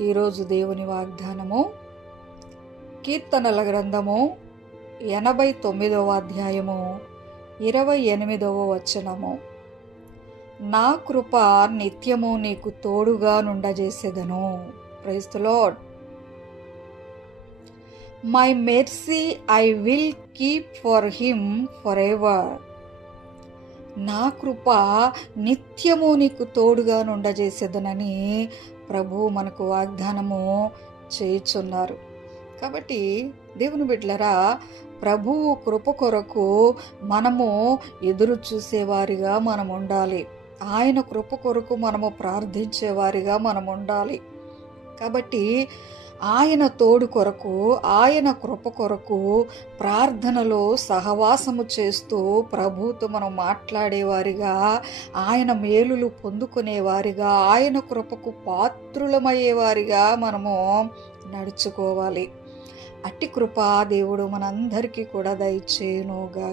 ఈరోజు దేవుని వాగ్దానము కీర్తనల గ్రంథము 89వ అధ్యాయము 28వ వచనము. నా కృప నిత్యము నీకు తోడుగా నుండజేసేదను. Praise the Lord. My mercy I will keep for him for ever. నా కృప నిత్యము నీకు తోడుగా నుండజేసేదనని ప్రభు మనకు వాగ్దానము చేయుచున్నారు. కాబట్టి దేవుని బిడ్డలారా, ప్రభువు కృప కొరకు మనము ఎదురు చూసేవారిగా మనం ఉండాలి. ఆయన కృప కొరకు మనము ప్రార్థించేవారిగా మనం ఉండాలి. కాబట్టి ఆయన తోడు కొరకు, ఆయన కృప కొరకు ప్రార్థనలో సహవాసము చేస్తూ ప్రభుతో మనం మాట్లాడేవారిగా, ఆయన మేలులు పొందుకునేవారిగా, ఆయన కృపకు పాత్రులమయ్యేవారిగా మనము నడుచుకోవాలి. అట్టి కృప దేవుడు మనందరికీ కూడా దయచేయునుగా.